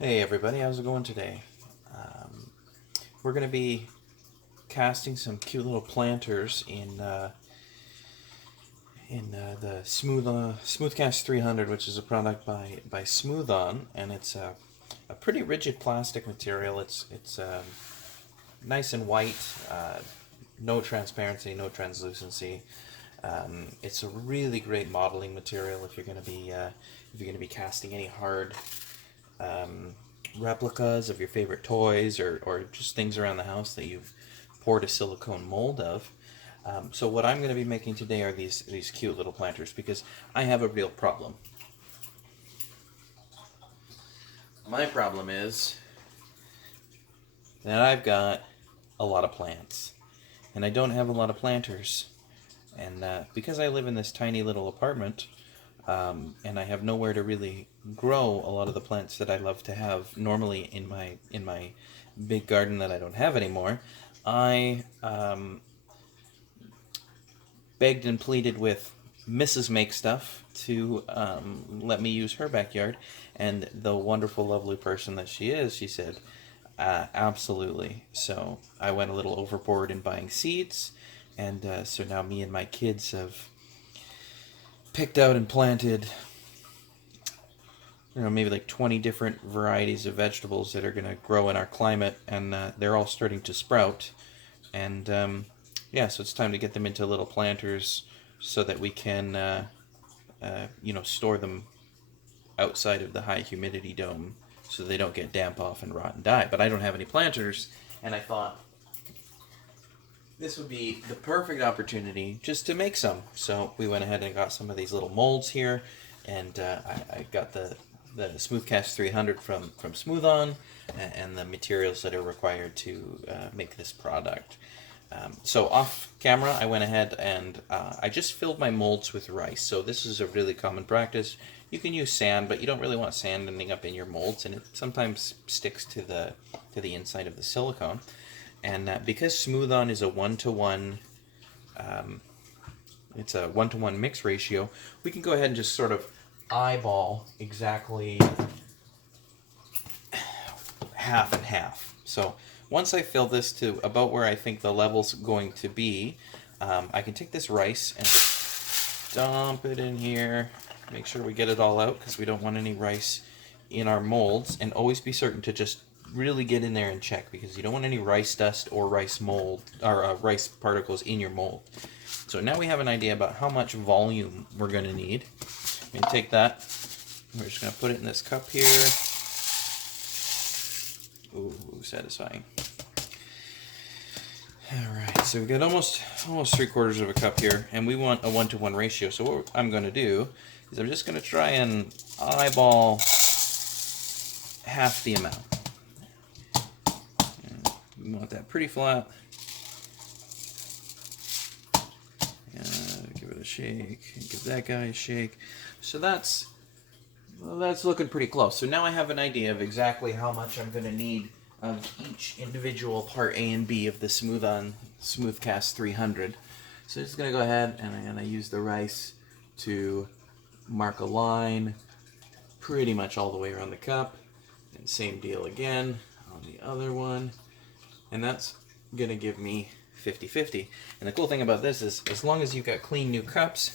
Hey everybody, how's it going today? Um, we're going to be casting some cute little planters in the Smoothcast 300, which is a product by Smooth On, and it's a pretty rigid plastic material. It's nice and white, no transparency, no translucency. It's a really great modeling material if you're going to be casting any hard um, replicas of your favorite toys or just things around the house that you've poured a silicone mold of. So what I'm going to be making today are these cute little planters because I have a real problem. My problem is that I've got a lot of plants and I don't have a lot of planters. And because I live in this tiny little apartment, and I have nowhere to really grow a lot of the plants that I love to have normally in my big garden that I don't have anymore, I begged and pleaded with Mrs. Make Stuff to let me use her backyard, and the wonderful, lovely person that she is, she said, absolutely. So I went a little overboard in buying seeds, and so now me and my kids have picked out and planted, maybe like 20 different varieties of vegetables that are going to grow in our climate, and they're all starting to sprout. And yeah, so it's time to get them into little planters so that we can, store them outside of the high humidity dome so they don't get damp off and rot and die. But I don't have any planters, and I thought this would be the perfect opportunity just to make some. So we went ahead and got some of these little molds here, and I got the Smoothcast 300 from Smooth On, and the materials that are required to make this product. So off camera, I went ahead and I just filled my molds with rice. So this is a really common practice. You can use sand, but you don't really want sand ending up in your molds, and it sometimes sticks to the inside of the silicone. And because Smooth On is a one-to-one, it's a one-to-one mix ratio, we can go ahead and just sort of eyeball exactly half and half. So once I fill this to about where I think the level's going to be, I can take this rice and just dump it in here. Make sure we get it all out because we don't want any rice in our molds, and always be certain to just really get in there and check because you don't want any rice dust or rice mold or rice particles in your mold. So now we have an idea about how much volume we're going to need. And take that. We're just going to put it in this cup here. Ooh, satisfying. Alright, so we got almost 3/4 of a cup here, and we want a 1-to-1 ratio. So what I'm going to do is I'm just going to try and eyeball half the amount. And we want that pretty flat. Give it a shake, and give that guy a shake. So that's looking pretty close. So now I have an idea of exactly how much I'm going to need of each individual part A and B of the Smooth On Smoothcast 300. So I'm just going to go ahead and I'm going to use the rice to mark a line pretty much all the way around the cup. And same deal again on the other one. And that's going to give me 50-50. And the cool thing about this is as long as you've got clean new cups,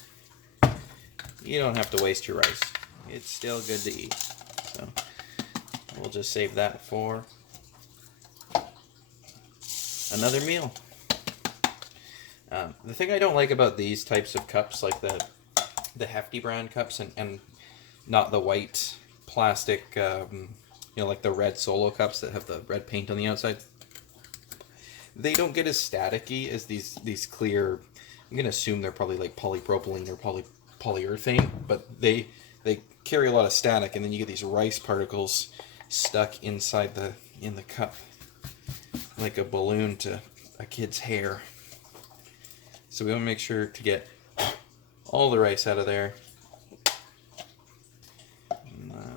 you don't have to waste your rice. It's still good to eat. So we'll just save that for another meal. The thing I don't like about these types of cups, like the Hefty brand cups and not the white plastic, like the red Solo cups that have the red paint on the outside, they don't get as staticky as these clear. I'm gonna assume they're probably like polypropylene or polyurethane, but they carry a lot of static, and then you get these rice particles stuck inside in the cup like a balloon to a kid's hair. So we want to make sure to get all the rice out of there.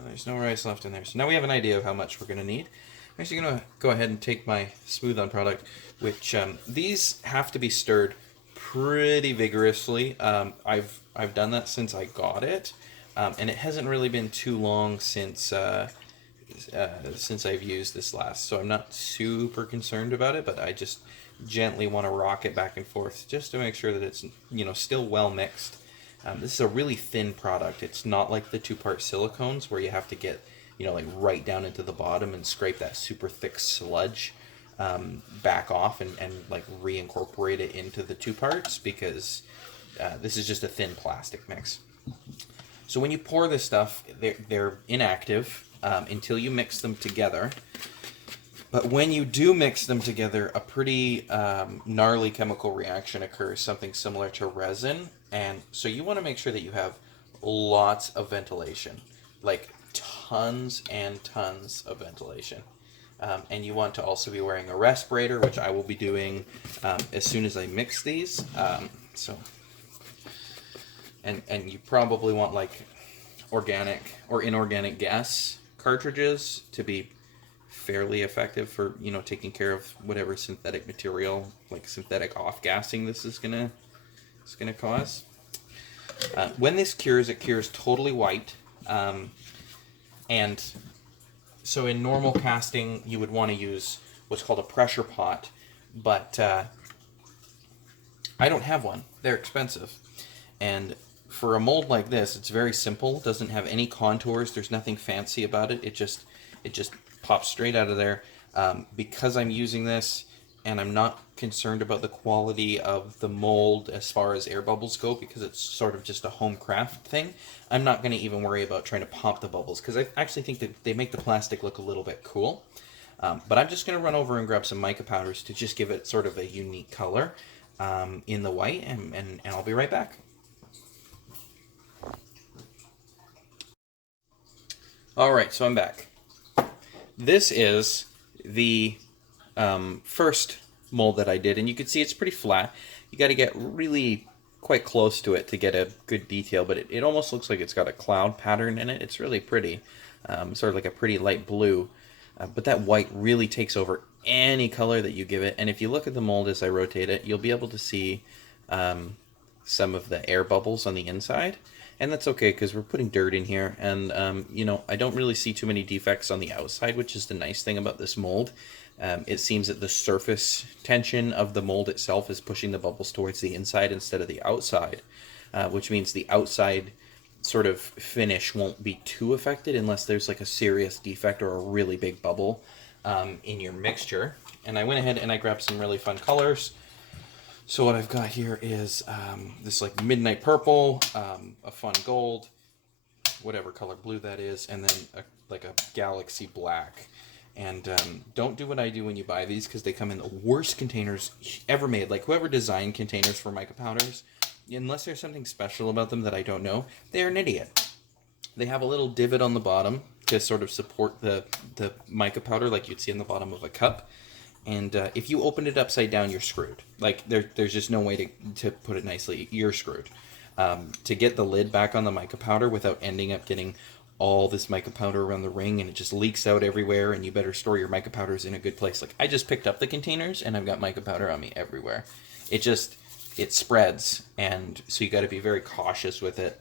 There's no rice left in there. So now we have an idea of how much we're going to need. I'm actually going to go ahead and take my Smooth On product, which these have to be stirred pretty vigorously. I've done that since I got it, and it hasn't really been too long since since I've used this last, so I'm not super concerned about it, but I just gently want to rock it back and forth just to make sure that it's, you know, still well mixed. This is a really thin product. It's not like the two-part silicones where you have to get, you know, like right down into the bottom and scrape that super thick sludge back off and like reincorporate it into the two parts, because this is just a thin plastic mix. So when you pour this stuff, they're inactive until you mix them together. But when you do mix them together, a pretty gnarly chemical reaction occurs, something similar to resin. And so you want to make sure that you have lots of ventilation, like tons and tons of ventilation. And you want to also be wearing a respirator, which I will be doing as soon as I mix these. And you probably want like organic or inorganic gas cartridges to be fairly effective for, you know, taking care of whatever synthetic material, like synthetic off-gassing this is gonna cause. When this cures, it cures totally white. And so in normal casting, you would want to use what's called a pressure pot, but I don't have one. They're expensive. And for a mold like this, it's very simple. Doesn't have any contours. There's nothing fancy about it. It just pops straight out of there. Because I'm using this and I'm not concerned about the quality of the mold as far as air bubbles go, because it's sort of just a home craft thing, I'm not going to even worry about trying to pop the bubbles, because I actually think that they make the plastic look a little bit cool. But I'm just going to run over and grab some mica powders to just give it sort of a unique color in the white, and I'll be right back. Alright, so I'm back. This is the first mold that I did, and you can see it's pretty flat. You got to get really quite close to it to get a good detail, but it almost looks like it's got a cloud pattern in it. It's really pretty, sort of like a pretty light blue, but that white really takes over any color that you give it. And if you look at the mold as I rotate it, you'll be able to see some of the air bubbles on the inside. And that's okay, because we're putting dirt in here, and you know, I don't really see too many defects on the outside, which is the nice thing about this mold. It seems that the surface tension of the mold itself is pushing the bubbles towards the inside instead of the outside, which means the outside sort of finish won't be too affected unless there's like a serious defect or a really big bubble in your mixture. And I went ahead and I grabbed some really fun colors. So what I've got here is this like midnight purple, a fun gold, whatever color blue that is, and then like a galaxy black. And don't do what I do when you buy these, because they come in the worst containers ever made. Like whoever designed containers for mica powders, unless there's something special about them that I don't know, they're an idiot. They have a little divot on the bottom to sort of support the mica powder like you'd see on the bottom of a cup. And if you open it upside down, you're screwed. Like, there's just no way to put it nicely. You're screwed. To get the lid back on the mica powder without ending up getting all this mica powder around the ring and it just leaks out everywhere, and you better store your mica powders in a good place. Like, I just picked up the containers and I've got mica powder on me everywhere. It spreads, and so you got to be very cautious with it.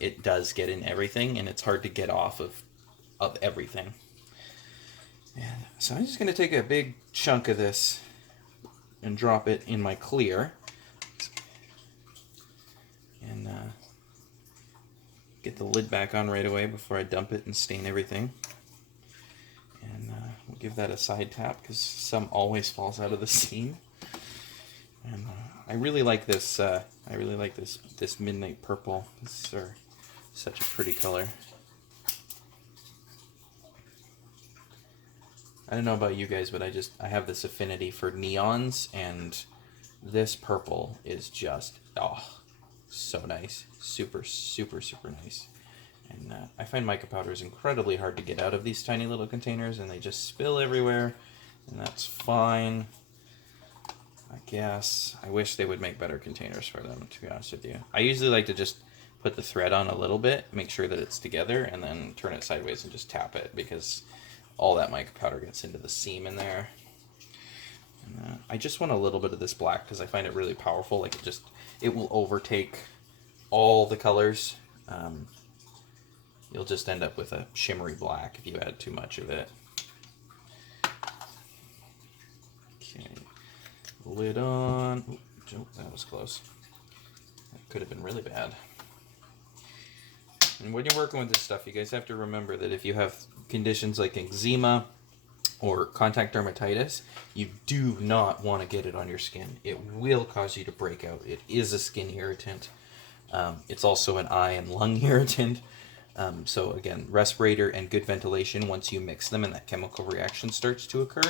It does get in everything, and it's hard to get off of everything. And so I'm just going to take a big chunk of this and drop it in my clear. And get the lid back on right away before I dump it and stain everything. And we'll give that a side tap, because some always falls out of the seam. And I really like this. This midnight purple. This is such a pretty color. I don't know about you guys, but I have this affinity for neons, and this purple is just, oh, so nice. Super, super, super nice. And I find mica powders incredibly hard to get out of these tiny little containers, and they just spill everywhere, and that's fine. I guess. I wish they would make better containers for them, to be honest with you. I usually like to just put the thread on a little bit, make sure that it's together, and then turn it sideways and just tap it, because all that mica powder gets into the seam in there. And, I just want a little bit of this black because I find it really powerful. Like it will overtake all the colors. You'll just end up with a shimmery black if you add too much of it. Okay, lid on. Oh, that was close. That could have been really bad. And when you're working with this stuff, you guys have to remember that if you have conditions like eczema or contact dermatitis, you do not want to get it on your skin. It will cause you to break out. It is a skin irritant. It's also an eye and lung irritant. So again, respirator and good ventilation, once you mix them and that chemical reaction starts to occur,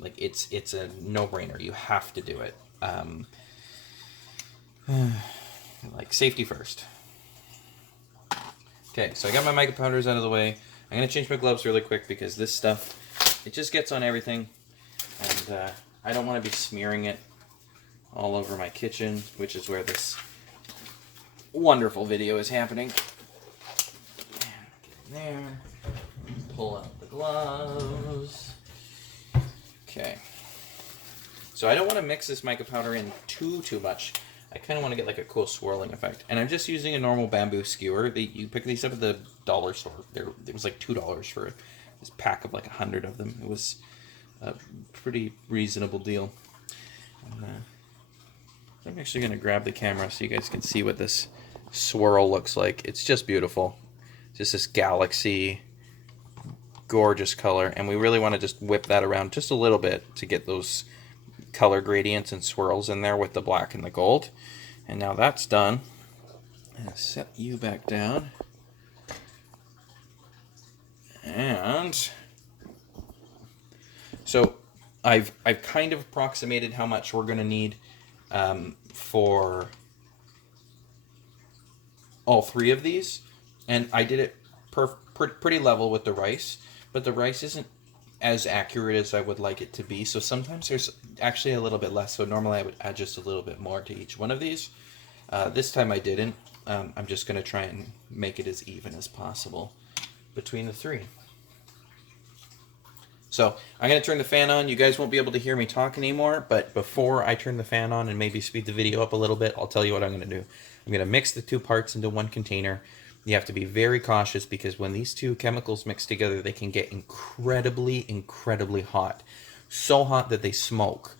like it's a no-brainer. You have to do it. Like safety first. Okay, so I got my mica powders out of the way. I'm going to change my gloves really quick because this stuff, it just gets on everything. And I don't want to be smearing it all over my kitchen, which is where this wonderful video is happening. Get in there. Pull out the gloves. Okay. So I don't want to mix this mica powder in too much. I kind of want to get like a cool swirling effect. And I'm just using a normal bamboo skewer. You pick these up at the dollar store. It was like $2 for this pack of like 100 of them. It was a pretty reasonable deal. And, I'm actually going to grab the camera so you guys can see what this swirl looks like. It's just beautiful. Just this galaxy, gorgeous color. And we really want to just whip that around just a little bit to get those color gradients and swirls in there with the black and the gold. And now that's done, I'm going to set you back down. And so I've kind of approximated how much we're going to need for all three of these, and I did it pretty level with the rice, but the rice isn't as accurate as I would like it to be, so sometimes there's actually a little bit less. So normally I would add just a little bit more to each one of these. This time I didn't. I'm just going to try and make it as even as possible between the three. So I'm going to turn the fan on. You guys won't be able to hear me talk anymore, but before I turn the fan on and maybe speed the video up a little bit, I'll tell you what I'm going to do. I'm going to mix the two parts into one container. You have to be very cautious because when these two chemicals mix together, they can get incredibly, incredibly hot. So hot that they smoke.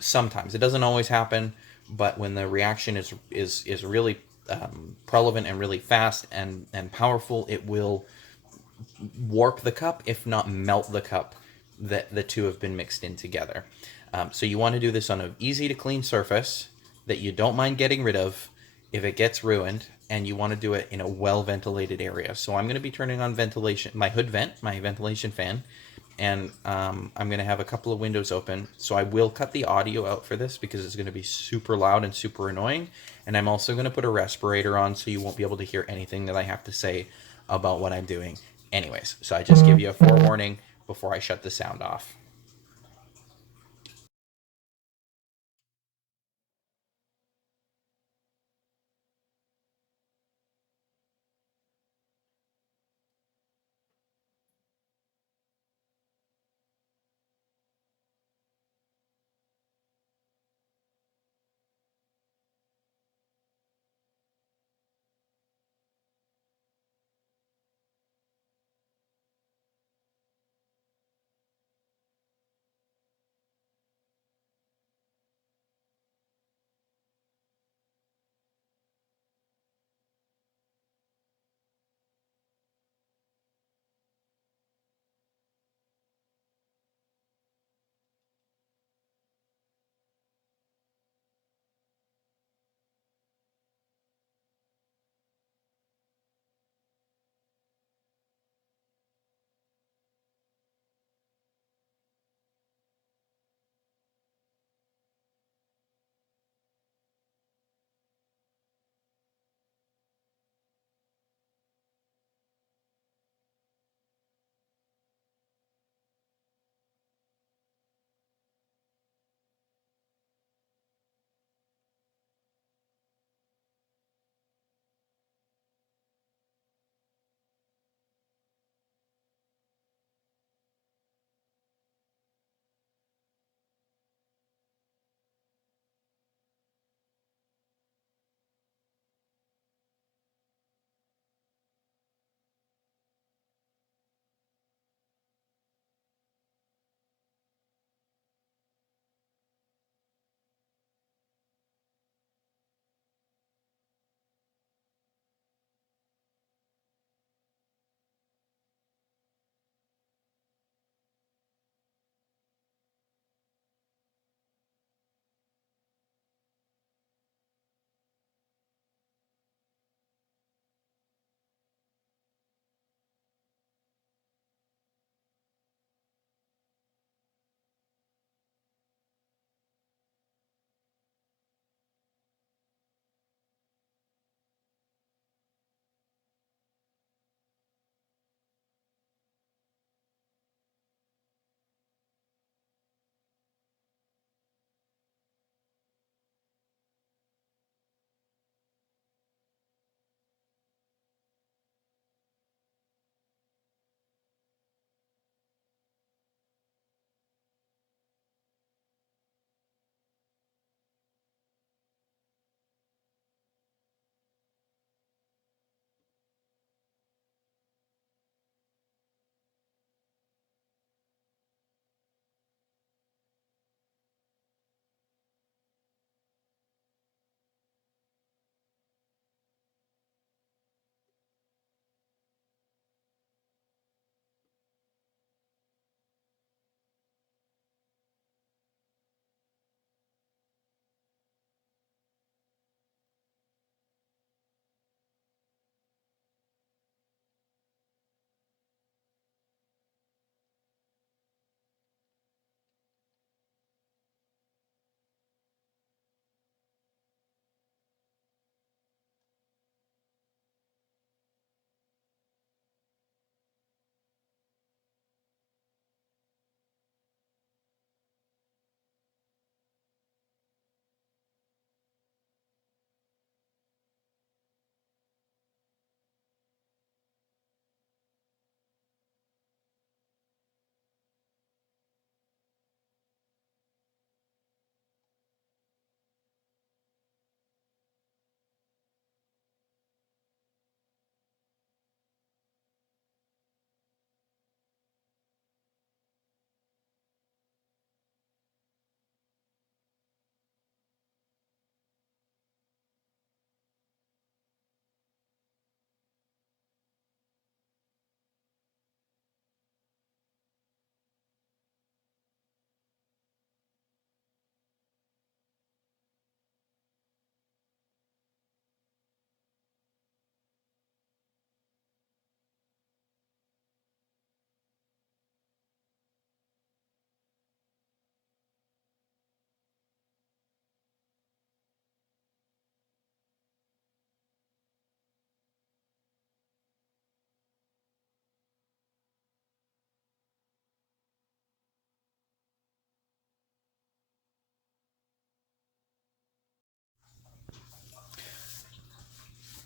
Sometimes. It doesn't always happen, but when the reaction is really prevalent and really fast and powerful, it will warp the cup, if not melt the cup that the two have been mixed in together. So you want to do this on an easy to clean surface that you don't mind getting rid of if it gets ruined, and you want to do it in a well ventilated area. So I'm going to be turning on ventilation, my hood vent, my ventilation fan, and I'm going to have a couple of windows open. So I will cut the audio out for this because it's going to be super loud and super annoying. And I'm also going to put a respirator on so you won't be able to hear anything that I have to say about what I'm doing. Anyways, so I just give you a forewarning before I shut the sound off.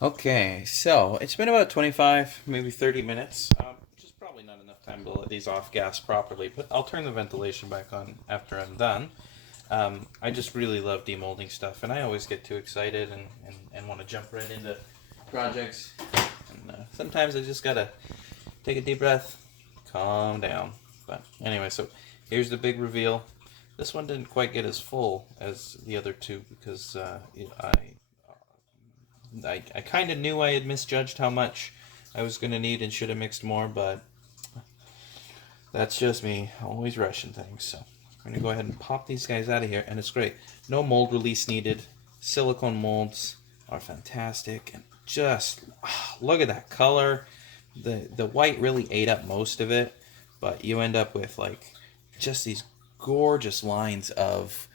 Okay, so it's been about 25, maybe 30 minutes. Which is probably not enough time to let these off gas properly, but I'll turn the ventilation back on after I'm done. I just really love demolding stuff, and I always get too excited and want to jump right into projects. And sometimes I just gotta take a deep breath, calm down. But anyway, so here's the big reveal. This one didn't quite get as full as the other two because I kind of knew I had misjudged how much I was going to need and should have mixed more, but that's just me, always rushing things. So I'm going to go ahead and pop these guys out of here, and it's great. No mold release needed. Silicone molds are fantastic, and just look at that color. The white really ate up most of it, but you end up with like just these gorgeous lines of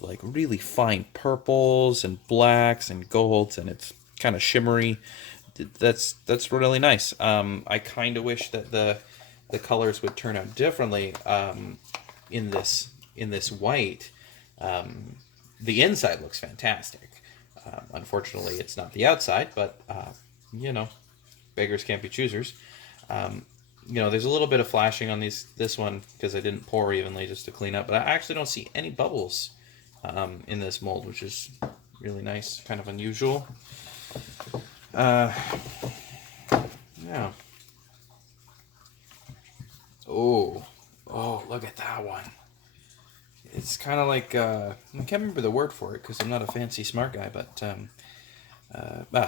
like really fine purples and blacks and golds, and it's kind of shimmery. That's really nice. I kind of wish that the colors would turn out differently in this white. The inside looks fantastic. Unfortunately, it's not the outside, but you know, beggars can't be choosers. There's a little bit of flashing on this one because I didn't pour evenly just to clean up, but I actually don't see any bubbles in this mold, which is really nice, kind of unusual. Yeah. Oh, look at that one. It's kind of like I can't remember the word for it because I'm not a fancy smart guy, but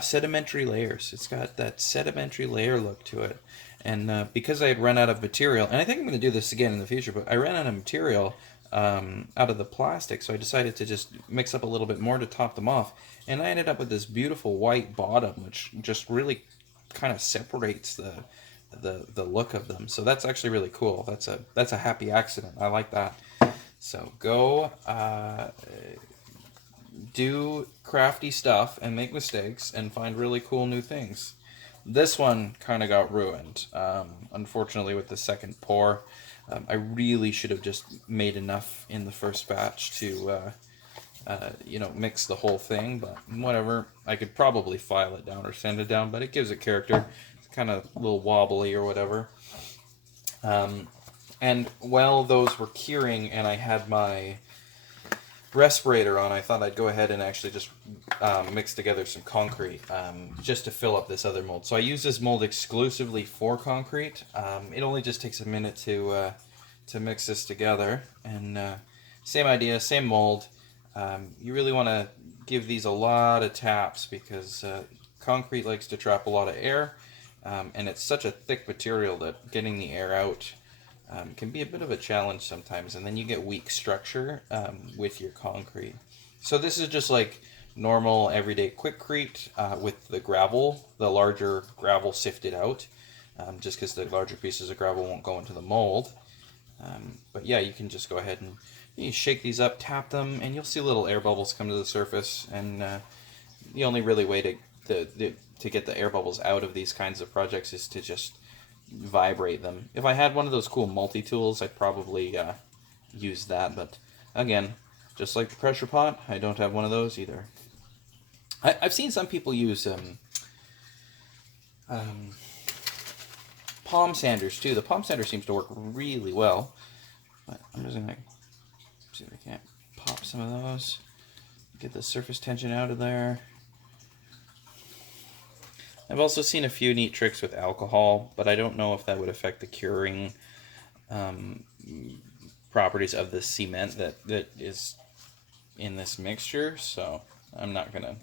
sedimentary layers. It's got that sedimentary layer look to it. And because I had run out of material, and I think I'm going to do this again in the future, but I ran out of material out of the plastic, so I decided to just mix up a little bit more to top them off. And I ended up with this beautiful white bottom, which just really kind of separates the look of them. So that's actually really cool. That's a happy accident. I like that. So go do crafty stuff and make mistakes and find really cool new things. This one kind of got ruined, unfortunately, with the second pour. I really should have just made enough in the first batch to, mix the whole thing, but whatever. I could probably file it down or sand it down, but it gives it character. It's kind of a little wobbly or whatever. And while those were curing and I had my respirator on, I thought I'd go ahead and actually just mix together some concrete just to fill up this other mold. So I use this mold exclusively for concrete. It only just takes a minute to mix this together. And same idea, same mold. You really want to give these a lot of taps because concrete likes to trap a lot of air. And it's such a thick material that getting the air out can be a bit of a challenge sometimes, and then you get weak structure with your concrete. So this is just like normal everyday quickcrete with the gravel, the larger gravel sifted out, just because the larger pieces of gravel won't go into the mold. But yeah, you can just go ahead and you shake these up, tap them, and you'll see little air bubbles come to the surface. And the only really way to get the air bubbles out of these kinds of projects is to just vibrate them. If I had one of those cool multi-tools, I'd probably use that, but again, just like the pressure pot, I don't have one of those either. I've seen some people use palm sanders too. The palm sander seems to work really well, but I'm just gonna see if I can't pop some of those, get the surface tension out of there. I've also seen a few neat tricks with alcohol, but I don't know if that would affect the curing properties of the cement that is in this mixture. So I'm not gonna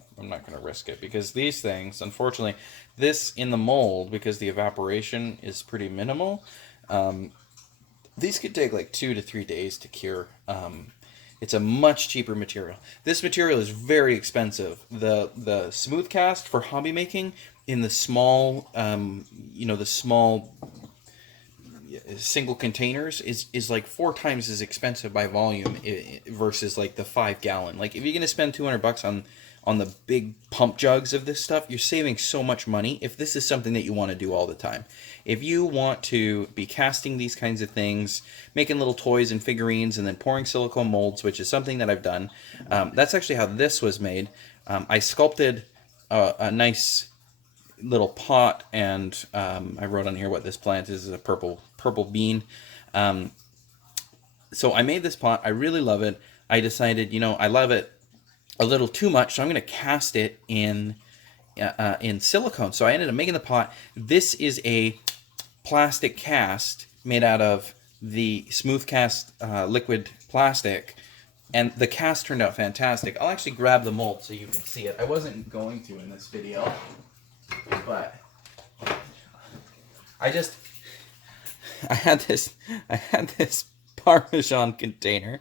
risk it because these things, unfortunately, this in the mold, because the evaporation is pretty minimal, these could take like 2 to 3 days to cure. It's a much cheaper material. This material is very expensive. The smooth cast for hobby making in the small, the small single containers is like 4 times as expensive by volume versus like the 5-gallon. Like if you're gonna spend $200 on the big pump jugs of this stuff, you're saving so much money if this is something that you want to do all the time. If you want to be casting these kinds of things, making little toys and figurines, and then pouring silicone molds, which is something that I've done, that's actually how this was made. I sculpted a nice little pot, and I wrote on here what this plant is a purple bean. So I made this pot. I really love it. I decided, I love it a little too much, so I'm going to cast it in silicone. So I ended up making the pot. This is a plastic cast made out of the smooth cast liquid plastic, and the cast turned out fantastic. I'll actually grab the mold so you can see it. I wasn't going to in this video, but I had this Parmesan container,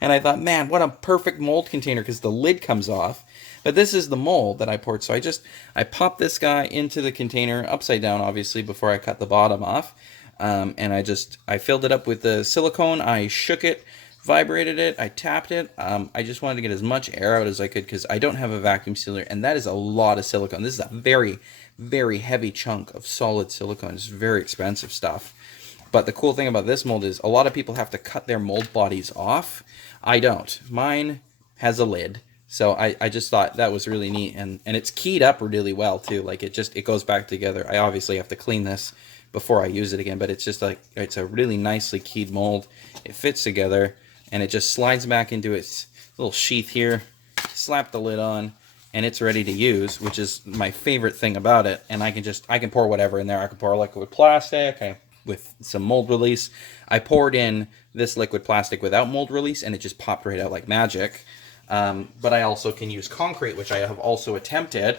and I thought, man, what a perfect mold container, because the lid comes off. But this is the mold that I poured. So I popped this guy into the container upside down, obviously, before I cut the bottom off. And I filled it up with the silicone. I shook it, vibrated it, I tapped it. I just wanted to get as much air out as I could, because I don't have a vacuum sealer, and that is a lot of silicone. This is a very, very heavy chunk of solid silicone. It's very expensive stuff. But the cool thing about this mold is a lot of people have to cut their mold bodies off. I don't. Mine has a lid. So I just thought that was really neat. And it's keyed up really well too. Like it goes back together. I obviously have to clean this before I use it again, but it's just like, it's a really nicely keyed mold. It fits together, and it just slides back into its little sheath here. Slap the lid on, and it's ready to use, which is my favorite thing about it. And I can pour whatever in there. I can pour liquid plastic, with some mold release. I poured in this liquid plastic without mold release, and it just popped right out like magic. But I also can use concrete, which I have also attempted.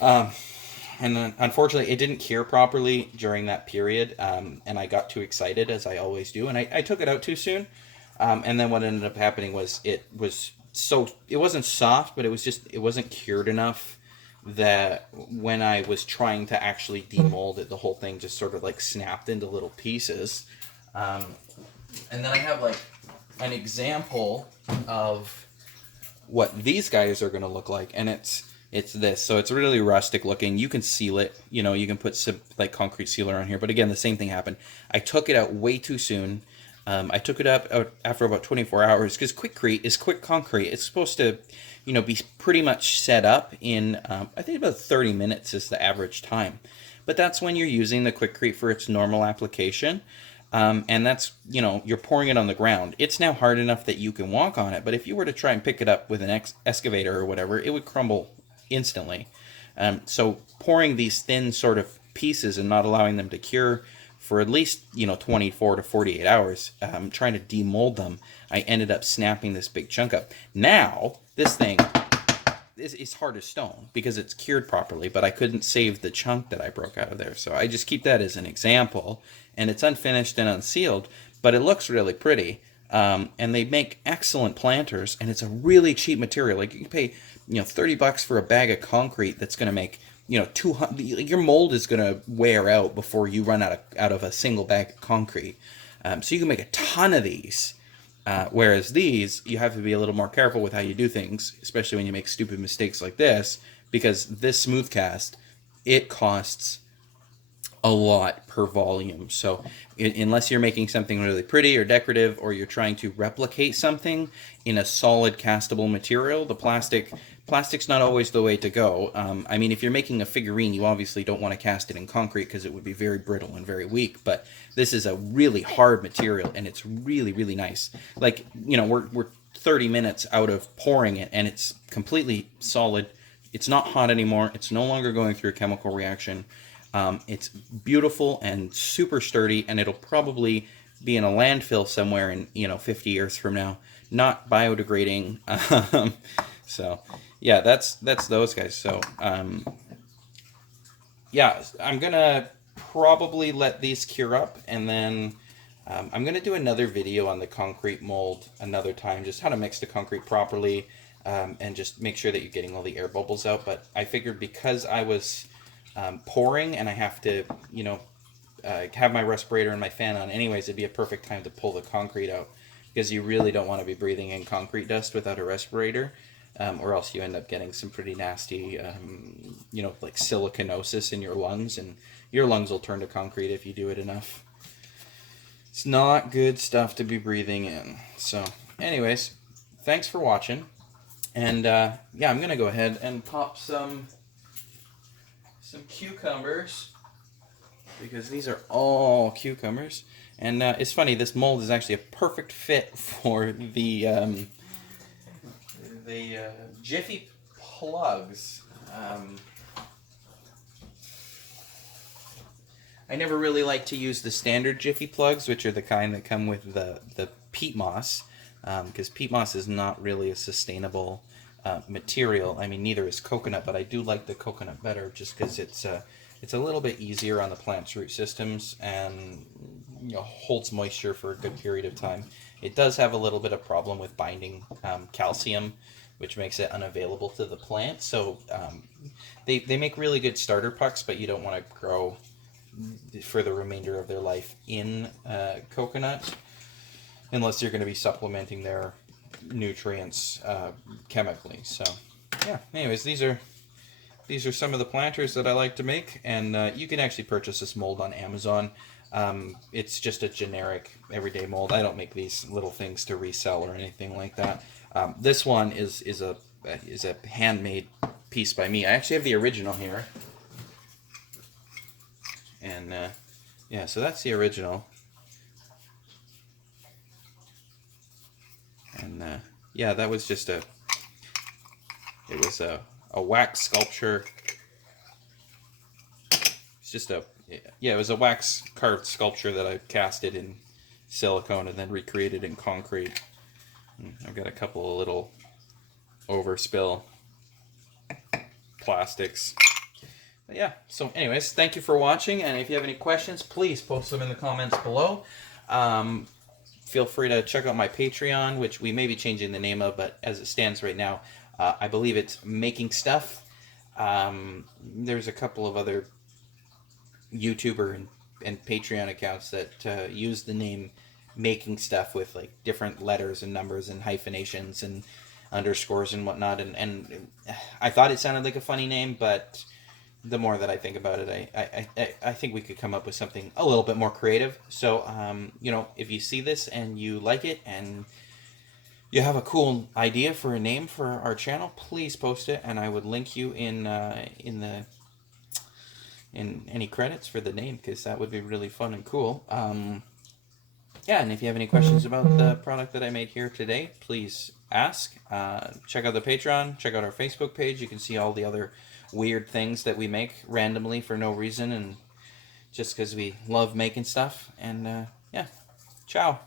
And unfortunately, it didn't cure properly during that period, and I got too excited, as I always do, and I took it out too soon. And then what ended up happening was it wasn't soft, but it wasn't cured enough that when I was trying to actually demold it, the whole thing just sort of like snapped into little pieces. And then I have like an example of what these guys are going to look like, and it's this. So it's really rustic looking. You can seal it, you can put some like concrete sealer on here, but again, the same thing happened. I took it out way too soon. I took it out after about 24 hours, because Quikrete is quick concrete. It's supposed to, be pretty much set up in, I think about 30 minutes is the average time. But that's when you're using the Quikrete for its normal application. And that's, you're pouring it on the ground. It's now hard enough that you can walk on it, but if you were to try and pick it up with an excavator or whatever, it would crumble instantly. So pouring these thin sort of pieces and not allowing them to cure for at least 24 to 48 hours, trying to demold them, I ended up snapping this big chunk up. Now this thing is hard as stone because it's cured properly, but I couldn't save the chunk that I broke out of there, so I just keep that as an example. And it's unfinished and unsealed, but it looks really pretty. And they make excellent planters, and it's a really cheap material. Like, you can pay $30 for a bag of concrete that's going to make 200. Your mold is going to wear out before you run out of a single bag of concrete. So you can make a ton of these. Whereas these, you have to be a little more careful with how you do things, especially when you make stupid mistakes like this, because this smooth cast, it costs a lot per volume. So unless you're making something really pretty or decorative, or you're trying to replicate something in a solid castable material, the plastic's not always the way to go. I mean, if you're making a figurine, you obviously don't want to cast it in concrete because it would be very brittle and very weak, but this is a really hard material, and it's really, really nice. Like, we're 30 minutes out of pouring it, and it's completely solid. It's not hot anymore. It's no longer going through a chemical reaction. It's beautiful and super sturdy, and it'll probably be in a landfill somewhere in 50 years from now, not biodegrading. So yeah, that's those guys. So yeah, I'm gonna probably let these cure up, and then I'm gonna do another video on the concrete mold another time, just how to mix the concrete properly, and just make sure that you're getting all the air bubbles out. But I figured, because I was pouring, and I have to, have my respirator and my fan on anyways, it'd be a perfect time to pull the concrete out, because you really don't want to be breathing in concrete dust without a respirator, or else you end up getting some pretty nasty, like siliconosis in your lungs, and your lungs will turn to concrete if you do it enough. It's not good stuff to be breathing in. So anyways, thanks for watching, and yeah, I'm gonna go ahead and pop some some cucumbers, because these are all cucumbers. And it's funny, this mold is actually a perfect fit for the Jiffy plugs. I never really like to use the standard Jiffy plugs, which are the kind that come with the peat moss, because peat moss is not really a sustainable material. I mean, neither is coconut, but I do like the coconut better just because it's a little bit easier on the plant's root systems and holds moisture for a good period of time. It does have a little bit of problem with binding calcium, which makes it unavailable to the plant. So they make really good starter pucks, but you don't want to grow for the remainder of their life in coconut unless you're going to be supplementing their nutrients chemically. So yeah, anyways, these are some of the planters that I like to make, and you can actually purchase this mold on Amazon. It's just a generic everyday mold. I don't make these little things to resell or anything like that. This one is a handmade piece by me. I actually have the original here, and yeah, so that's the original. And yeah, that was just it was a wax sculpture. It's just it was a wax carved sculpture that I casted in silicone and then recreated in concrete. And I've got a couple of little overspill plastics. But yeah, so anyways, thank you for watching, and if you have any questions, please post them in the comments below. Feel free to check out my Patreon, which we may be changing the name of, but as it stands right now, I believe it's Making Stuff. There's a couple of other YouTuber and Patreon accounts that use the name Making Stuff with like different letters and numbers and hyphenations and underscores and whatnot. And I thought it sounded like a funny name, but the more that I think about it, I think we could come up with something a little bit more creative. So, if you see this and you like it and you have a cool idea for a name for our channel, please post it, and I would link you in any credits for the name, because that would be really fun and cool. Yeah, and if you have any questions about the product that I made here today, please ask. Check out the Patreon, check out our Facebook page. You can see all the other weird things that we make randomly for no reason and just because we love making stuff. And yeah, ciao.